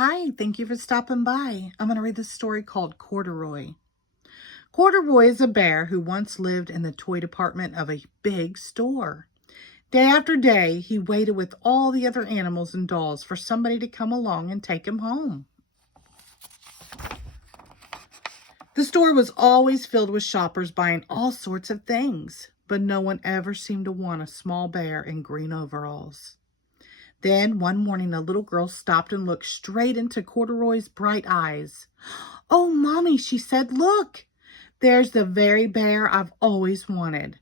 Hi, thank you for stopping by. I'm going to read this story called Corduroy. Corduroy is a bear who once lived in the toy department of a big store. Day after day, he waited with all the other animals and dolls for somebody to come along and take him home. The store was always filled with shoppers buying all sorts of things, but no one ever seemed to want a small bear in green overalls. Then one morning, a little girl stopped and looked straight into Corduroy's bright eyes. "Oh, Mommy," she said, "look, there's the very bear I've always wanted."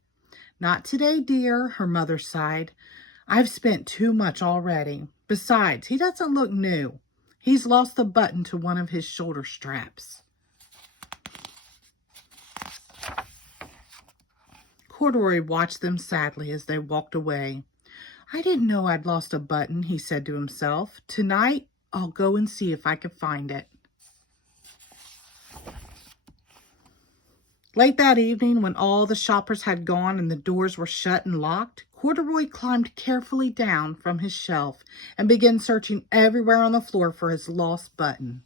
"Not today, dear," her mother sighed. "I've spent too much already. Besides, he doesn't look new. He's lost the button to one of his shoulder straps." Corduroy watched them sadly as they walked away. "I didn't know I'd lost a button," he said to himself. "Tonight, I'll go and see if I can find it." Late that evening, when all the shoppers had gone and the doors were shut and locked, Corduroy climbed carefully down from his shelf and began searching everywhere on the floor for his lost button.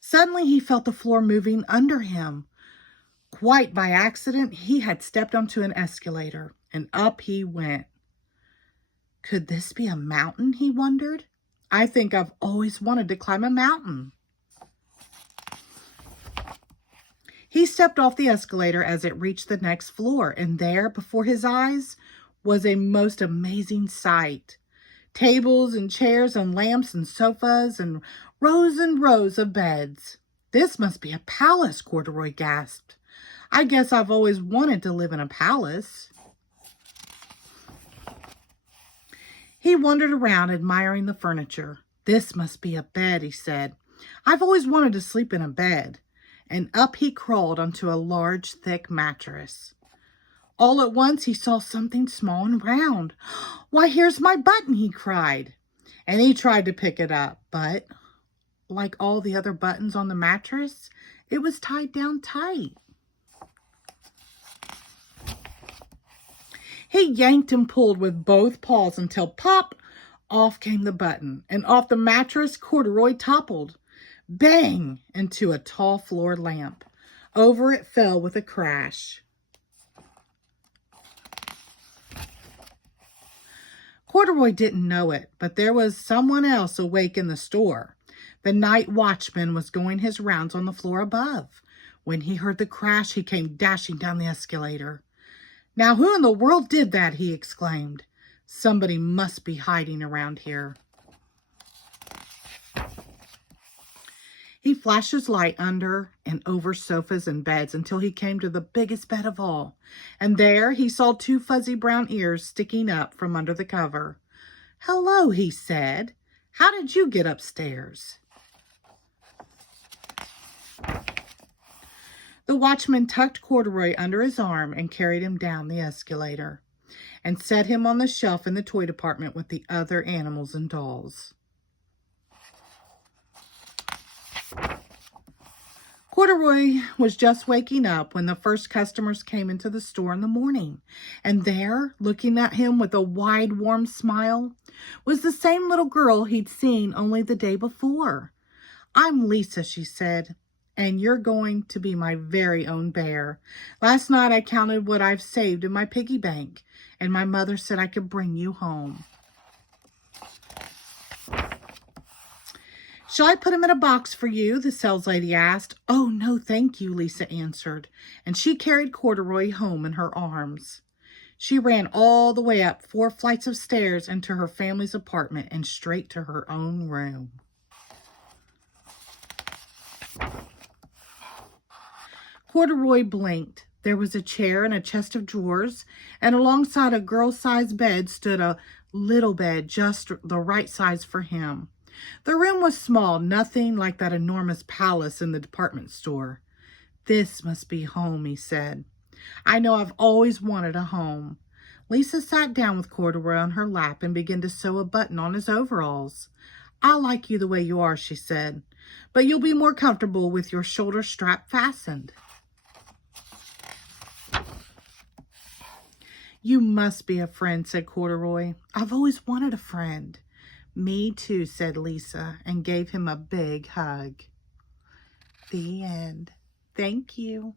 Suddenly, he felt the floor moving under him. Quite by accident, he had stepped onto an escalator, and up he went. Could this be a mountain, he wondered? "I think I've always wanted to climb a mountain." He stepped off the escalator as it reached the next floor, and there, before his eyes, was a most amazing sight. Tables and chairs and lamps and sofas and rows of beds. "This must be a palace," Corduroy gasped. "I guess I've always wanted to live in a palace." He wandered around admiring the furniture. "This must be a bed," he said. "I've always wanted to sleep in a bed." And up he crawled onto a large, thick mattress. All at once he saw something small and round. "Why, here's my button," he cried. And he tried to pick it up, but like all the other buttons on the mattress, it was tied down tight. He yanked and pulled with both paws until pop, off came the button, and off the mattress Corduroy toppled. Bang! Into a tall floor lamp. Over it fell with a crash. Corduroy didn't know it, but there was someone else awake in the store. The night watchman was going his rounds on the floor above. When he heard the crash, he came dashing down the escalator. "Now, who in the world did that?" he exclaimed. "Somebody must be hiding around here." He flashed his light under and over sofas and beds until he came to the biggest bed of all. And there he saw two fuzzy brown ears sticking up from under the cover. "Hello," he said. "How did you get upstairs?" The watchman tucked Corduroy under his arm and carried him down the escalator and set him on the shelf in the toy department with the other animals and dolls. Corduroy was just waking up when the first customers came into the store in the morning. And there, looking at him with a wide, warm smile, was the same little girl he'd seen only the day before. "I'm Lisa," she said, "and you're going to be my very own bear. Last night I counted what I've saved in my piggy bank, and my mother said I could bring you home." "Shall I put him in a box for you?" the saleslady asked. "Oh, no, thank you," Lisa answered, and she carried Corduroy home in her arms. She ran all the way up 4 flights of stairs into her family's apartment and straight to her own room. Corduroy blinked. There was a chair and a chest of drawers, and alongside a girl-sized bed stood a little bed just the right size for him. The room was small, nothing like that enormous palace in the department store. "This must be home," he said. "I know I've always wanted a home." Lisa sat down with Corduroy on her lap and began to sew a button on his overalls. "I like you the way you are," she said, "but you'll be more comfortable with your shoulder strap fastened." "You must be a friend," said Corduroy. "I've always wanted a friend." "Me too," said Lisa, and gave him a big hug. The end. Thank you.